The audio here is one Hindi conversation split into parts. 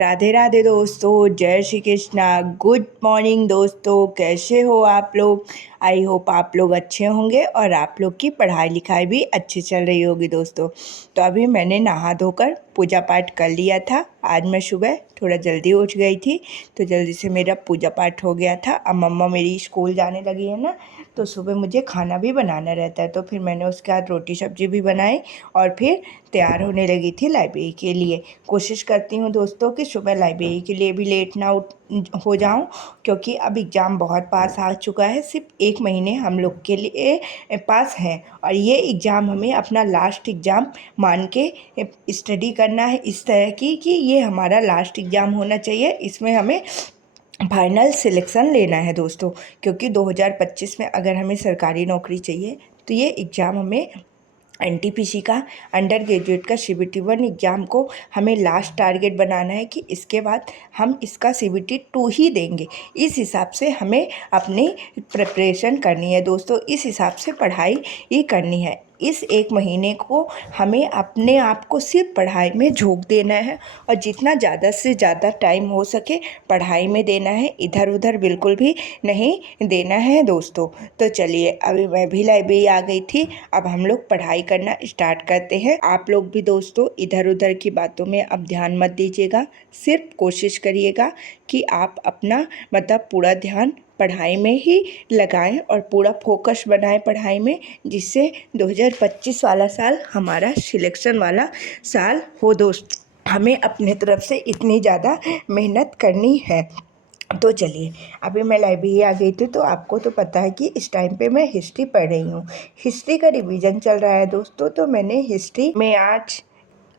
राधे राधे दोस्तों, जय श्री कृष्णा। गुड मॉर्निंग दोस्तों, कैसे हो आप लोग। आई होप आप लोग अच्छे होंगे और आप लोग की पढ़ाई लिखाई भी अच्छी चल रही होगी दोस्तों। तो अभी मैंने नहा धोकर पूजा पाठ कर लिया था। आज मैं सुबह थोड़ा जल्दी उठ गई थी तो जल्दी से मेरा पूजा पाठ हो गया था। अब मम्मा मेरी स्कूल जाने लगी है ना, तो सुबह मुझे खाना भी बनाना रहता है। तो फिर मैंने उसके बाद रोटी सब्जी भी बनाई और फिर तैयार होने लगी थी लाइब्रेरी के लिए। कोशिश करती हूँ दोस्तों कि सुबह लाइब्रेरी के लिए भी लेट ना हो जाऊँ, क्योंकि अब एग्ज़ाम बहुत पास आ चुका है। सिर्फ 1 महीने हम लोग के लिए पास हैं और ये एग्ज़ाम हमें अपना लास्ट एग्ज़ाम मान के स्टडी करना है इस तरह की कि ये हमारा लास्ट एग्ज़ाम होना चाहिए। इसमें हमें फाइनल सिलेक्शन लेना है दोस्तों, क्योंकि 2025 में अगर हमें सरकारी नौकरी चाहिए तो ये एग्ज़ाम हमें एनटीपीसी का अंडर ग्रेजुएट का CBT 1 एग्ज़ाम को हमें लास्ट टारगेट बनाना है कि इसके बाद हम इसका CBT 2 ही देंगे। इस हिसाब से हमें अपनी प्रिपरेशन करनी है दोस्तों, इस हिसाब से पढ़ाई ही करनी है। इस 1 महीने को हमें अपने आप को सिर्फ पढ़ाई में झोंक देना है और जितना ज़्यादा से ज़्यादा टाइम हो सके पढ़ाई में देना है, इधर उधर बिल्कुल भी नहीं देना है दोस्तों। तो चलिए, अभी मैं भी लाइब्रेरी आ गई थी, अब हम लोग पढ़ाई करना स्टार्ट करते हैं। आप लोग भी दोस्तों इधर उधर की बातों में अब ध्यान मत दीजिएगा, सिर्फ कोशिश करिएगा कि आप अपना मतलब पूरा ध्यान पढ़ाई में ही लगाएं और पूरा फोकस बनाएं पढ़ाई में, जिससे 2025 वाला साल हमारा सिलेक्शन वाला साल हो दोस्त। हमें अपने तरफ से इतनी ज़्यादा मेहनत करनी है। तो चलिए, अभी मैं लाइब्रेरी आ गई थी तो आपको तो पता है कि इस टाइम पे मैं हिस्ट्री पढ़ रही हूँ। हिस्ट्री का रिवीजन चल रहा है दोस्तों। तो मैंने हिस्ट्री में आज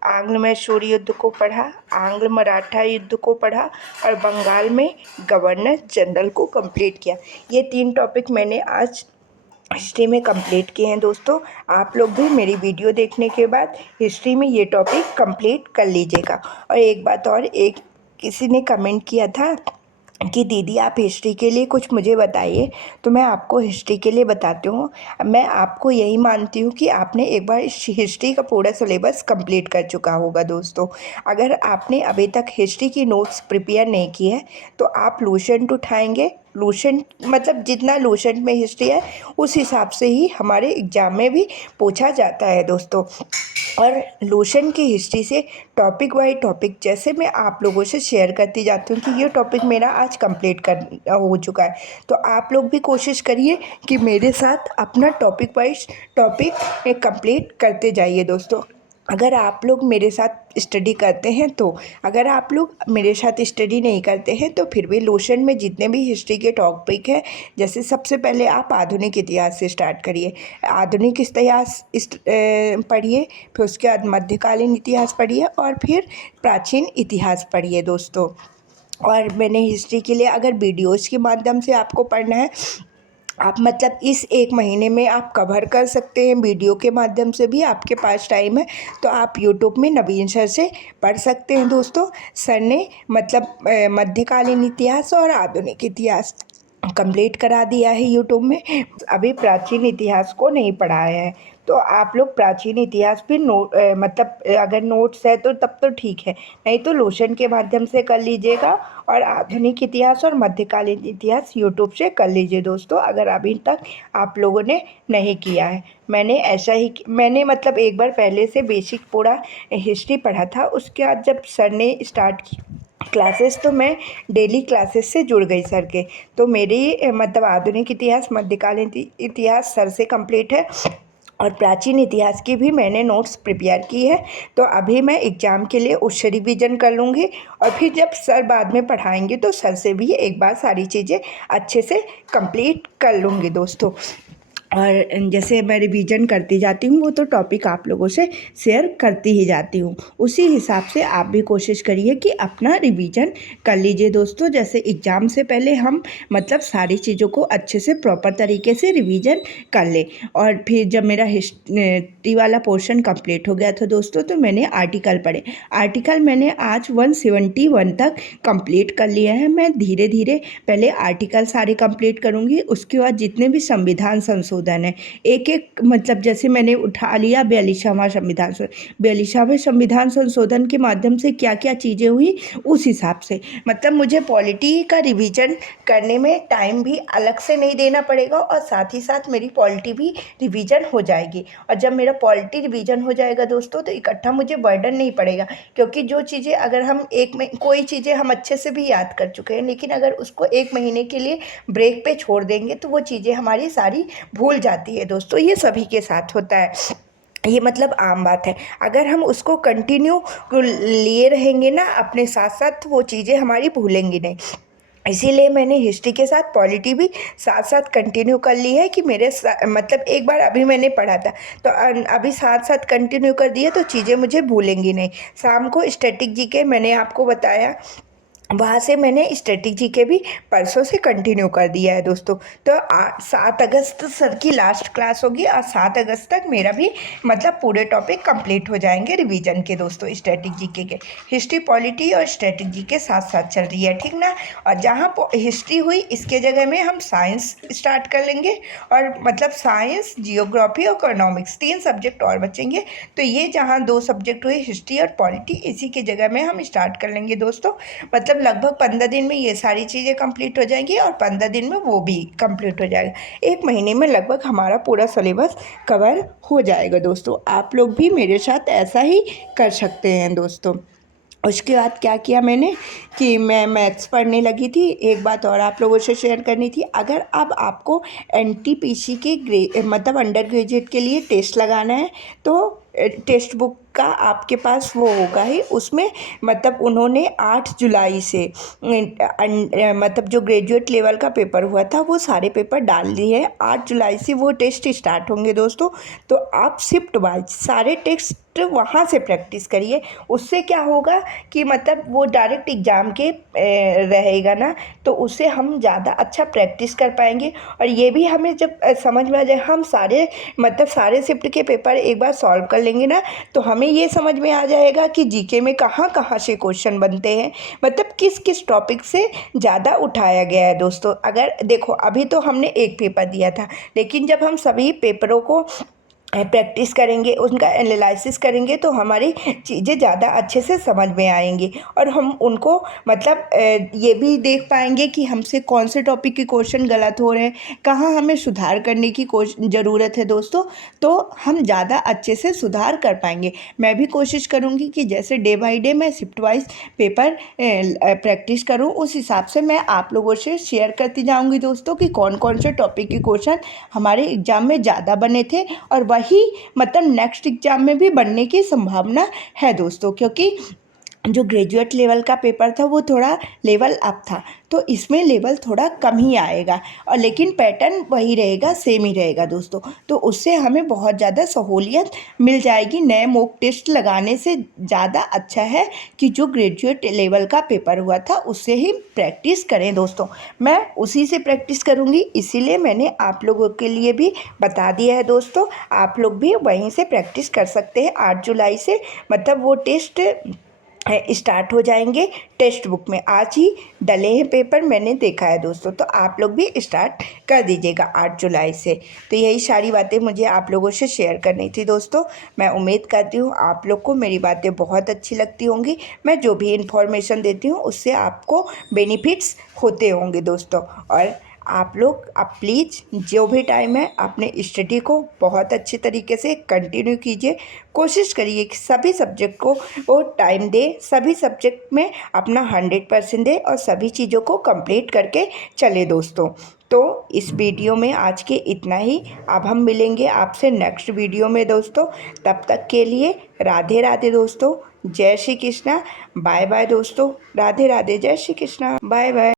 आंग्ल मैसूर युद्ध को पढ़ा, आंग्ल मराठा युद्ध को पढ़ा और बंगाल में गवर्नर जनरल को कंप्लीट किया। ये 3 टॉपिक मैंने आज हिस्ट्री में कंप्लीट किए हैं दोस्तों। आप लोग भी मेरी वीडियो देखने के बाद हिस्ट्री में ये टॉपिक कंप्लीट कर लीजिएगा। और एक बात और, किसी ने कमेंट किया था कि दीदी आप हिस्ट्री के लिए कुछ मुझे बताइए, तो मैं आपको हिस्ट्री के लिए बताती हूँ। मैं आपको यही मानती हूँ कि आपने एक बार हिस्ट्री का पूरा सिलेबस कंप्लीट कर चुका होगा दोस्तों। अगर आपने अभी तक हिस्ट्री की नोट्स प्रिपेयर नहीं की है तो आप लूसेंट उठाएंगे। लूसेंट मतलब जितना लूसेंट में हिस्ट्री है उस हिसाब से ही हमारे एग्ज़ाम में भी पूछा जाता है दोस्तों। और लूसेंट की हिस्ट्री से टॉपिक बाई टॉपिक जैसे मैं आप लोगों से शेयर करती जाती हूँ कि ये टॉपिक मेरा आज कंप्लीट हो चुका है, तो आप लोग भी कोशिश करिए कि मेरे साथ अपना टॉपिक वाइज टॉपिक कंप्लीट करते जाइए दोस्तों। अगर आप लोग मेरे साथ स्टडी करते हैं तो, अगर आप लोग मेरे साथ स्टडी नहीं करते हैं तो फिर भी लूसेंट में जितने भी हिस्ट्री के टॉपिक हैं, जैसे सबसे पहले आप आधुनिक इतिहास से स्टार्ट करिए। आधुनिक इतिहास पढ़िए, फिर उसके बाद मध्यकालीन इतिहास पढ़िए और फिर प्राचीन इतिहास पढ़िए दोस्तों। और मैंने हिस्ट्री के लिए अगर वीडियोज़ के माध्यम से आपको पढ़ना है, आप मतलब इस 1 महीने में आप कवर कर सकते हैं। वीडियो के माध्यम से भी आपके पास टाइम है तो आप यूट्यूब में नवीन सर से पढ़ सकते हैं दोस्तों। सर ने मतलब मध्यकालीन इतिहास और आधुनिक इतिहास कंप्लीट करा दिया है यूट्यूब में। अभी प्राचीन इतिहास को नहीं पढ़ाया है, तो आप लोग प्राचीन इतिहास भी मतलब अगर नोट्स है तो तब तो ठीक है, नहीं तो लूसेंट के माध्यम से कर लीजिएगा। और आधुनिक इतिहास और मध्यकालीन इतिहास यूट्यूब से कर लीजिए दोस्तों, अगर अभी तक आप लोगों ने नहीं किया है। मैंने ऐसा ही मैंने मतलब एक बार पहले से बेसिक पूरा हिस्ट्री पढ़ा था, उसके बाद जब सर ने स्टार्ट की क्लासेस तो मैं डेली क्लासेस से जुड़ गई सर के। तो मेरी मतलब आधुनिक इतिहास मध्यकालीन इतिहास सर से कंप्लीट है और प्राचीन इतिहास की भी मैंने नोट्स प्रिपेयर की है। तो अभी मैं एग्ज़ाम के लिए उससे रिवीजन कर लूँगी और फिर जब सर बाद में पढ़ाएंगे तो सर से भी एक बार सारी चीज़ें अच्छे से कंप्लीट कर लूँगी दोस्तों। और जैसे मैं रिवीजन करती जाती हूँ वो तो टॉपिक आप लोगों से शेयर करती ही जाती हूँ, उसी हिसाब से आप भी कोशिश करिए कि अपना रिवीजन कर लीजिए दोस्तों। जैसे एग्ज़ाम से पहले हम मतलब सारी चीज़ों को अच्छे से प्रॉपर तरीके से रिवीजन कर ले। और फिर जब मेरा हिस्ट्री वाला पोर्शन कंप्लीट हो गया था दोस्तों, तो मैंने आर्टिकल पढ़े। आर्टिकल मैंने आज 171 तक कंप्लीट कर लिया है। मैं धीरे धीरे पहले आर्टिकल सारे कंप्लीट करूँगी, उसके बाद जितने भी संविधान संशोधन संशोधन है, एक एक मतलब जैसे मैंने उठा लिया 42वां संविधान संशोधन के माध्यम से क्या क्या चीज़ें हुई उस हिसाब से, मतलब मुझे पॉलिटी का रिवीजन करने में टाइम भी अलग से नहीं देना पड़ेगा और साथ ही साथ मेरी पॉलिटी भी रिवीजन हो जाएगी। और जब मेरा पॉलिटी रिवीजन हो जाएगा दोस्तों तो इकट्ठा मुझे बर्डन नहीं पड़ेगा, क्योंकि जो चीज़ें अगर हम एक में कोई चीज़ें हम अच्छे से भी याद कर चुके हैं लेकिन अगर उसको 1 महीने के लिए ब्रेक पे छोड़ देंगे तो वो चीज़ें हमारी सारी भूल जाती है दोस्तों। ये सभी के साथ होता है, ये मतलब आम बात है। अगर हम उसको कंटिन्यू लिए रहेंगे ना अपने साथ साथ तो वो चीज़ें हमारी भूलेंगी नहीं। इसीलिए मैंने हिस्ट्री के साथ पॉलिटी भी साथ साथ कंटिन्यू कर ली है कि मतलब एक बार अभी मैंने पढ़ा था तो अभी साथ साथ कंटिन्यू कर दिया तो चीज़ें मुझे भूलेंगी नहीं। शाम को स्टैटिक जीके मैंने आपको बताया, वहाँ से मैंने स्ट्रेटेजी के भी परसों से कंटिन्यू कर दिया है दोस्तों। तो 7 अगस्त सर की लास्ट क्लास होगी और 7 अगस्त तक मेरा भी मतलब पूरे टॉपिक कंप्लीट हो जाएंगे रिवीजन के दोस्तों स्ट्रेटेजी के। हिस्ट्री पॉलिटी और स्ट्रेटेजी के साथ साथ चल रही है, ठीक ना। और जहाँ हिस्ट्री हुई इसके जगह में हम साइंस स्टार्ट कर लेंगे और मतलब साइंस, जियोग्राफी और इकोनॉमिक्स 3 सब्जेक्ट और बचेंगे। तो ये जहाँ 2 सब्जेक्ट हुए हिस्ट्री और पॉलिटी, इसी के जगह में हम स्टार्ट कर लेंगे दोस्तों। मतलब लगभग 15 दिन में ये सारी चीज़ें कंप्लीट हो जाएंगी और 15 दिन में वो भी कंप्लीट हो जाएगा। 1 महीने में लगभग हमारा पूरा सिलेबस कवर हो जाएगा दोस्तों। आप लोग भी मेरे साथ ऐसा ही कर सकते हैं दोस्तों। उसके बाद क्या किया मैंने कि मैं मैथ्स पढ़ने लगी थी। एक बात और आप लोगों से शेयर करनी थी, अगर अब आपको एनटीपीसी के मतलब अंडर ग्रेजुएट के लिए टेस्ट लगाना है तो टेक्स्ट बुक का आपके पास वो होगा ही, उसमें मतलब उन्होंने 8 जुलाई से मतलब जो ग्रेजुएट लेवल का पेपर हुआ था वो सारे पेपर डाल दिए हैं। 8 जुलाई से वो टेस्ट स्टार्ट होंगे दोस्तों। तो आप शिफ्ट वाइज सारे टेस्ट वहाँ से प्रैक्टिस करिए। उससे क्या होगा कि मतलब वो डायरेक्ट एग्ज़ाम के रहेगा ना, तो उससे हम ज़्यादा अच्छा प्रैक्टिस कर पाएंगे। और ये भी हमें जब समझ में आ जाए, हम सारे शिफ्ट के पेपर एक बार सॉल्व कर लेंगे ना तो हमें ये समझ में आ जाएगा कि जीके में कहाँ कहाँ से क्वेश्चन बनते हैं, मतलब किस किस टॉपिक से ज़्यादा उठाया गया है दोस्तों। अगर देखो अभी तो हमने एक पेपर दिया था, लेकिन जब हम सभी पेपरों को प्रैक्टिस करेंगे, उनका एनालिसिस करेंगे तो हमारी चीज़ें ज़्यादा अच्छे से समझ में आएंगी और हम उनको मतलब ये भी देख पाएंगे कि हमसे कौन से टॉपिक के क्वेश्चन गलत हो रहे हैं, कहाँ हमें सुधार करने की ज़रूरत है दोस्तों। तो हम ज़्यादा अच्छे से सुधार कर पाएंगे। मैं भी कोशिश करूँगी कि जैसे डे बाई डे मैं शिफ्ट वाइज पेपर प्रैक्टिस करूँ, उस हिसाब से मैं आप लोगों से शेयर करती जाऊँगी दोस्तों कि कौन कौन से टॉपिक के क्वेश्चन हमारे एग्ज़ाम में ज़्यादा बने थे और वही मतलब नेक्स्ट एग्ज़ाम में भी बनने की संभावना है दोस्तों। क्योंकि जो ग्रेजुएट लेवल का पेपर था वो थोड़ा लेवल अप था, तो इसमें लेवल थोड़ा कम ही आएगा और लेकिन पैटर्न वही रहेगा, सेम ही रहेगा दोस्तों। तो उससे हमें बहुत ज़्यादा सहूलियत मिल जाएगी। नए मॉक टेस्ट लगाने से ज़्यादा अच्छा है कि जो ग्रेजुएट लेवल का पेपर हुआ था उससे ही प्रैक्टिस करें दोस्तों। मैं उसी से प्रैक्टिस करूँगी, इसीलिए मैंने आप लोगों के लिए भी बता दिया है दोस्तों। आप लोग भी वहीं से प्रैक्टिस कर सकते हैं। 8 जुलाई से मतलब वो टेस्ट स्टार्ट हो जाएंगे। टेक्स्ट बुक में आज ही डले हैं पेपर, मैंने देखा है दोस्तों। तो आप लोग भी स्टार्ट कर दीजिएगा 8 जुलाई से। तो यही सारी बातें मुझे आप लोगों से शेयर करनी थी दोस्तों। मैं उम्मीद करती हूँ आप लोग को मेरी बातें बहुत अच्छी लगती होंगी। मैं जो भी इन्फॉर्मेशन देती हूँ उससे आपको बेनिफिट्स होते होंगे दोस्तों। और आप लोग अब प्लीज़ जो भी टाइम है अपने स्टडी को बहुत अच्छे तरीके से कंटिन्यू कीजिए। कोशिश करिए कि सभी सब्जेक्ट को वो टाइम दे, सभी सब्जेक्ट में अपना 100% दे और सभी चीज़ों को कंप्लीट करके चले दोस्तों। तो इस वीडियो में आज के इतना ही। अब हम मिलेंगे आपसे नेक्स्ट वीडियो में दोस्तों। तब तक के लिए राधे राधे दोस्तों, जय श्री कृष्णा, बाय बाय दोस्तों। राधे राधे, जय श्री कृष्णा, बाय बाय।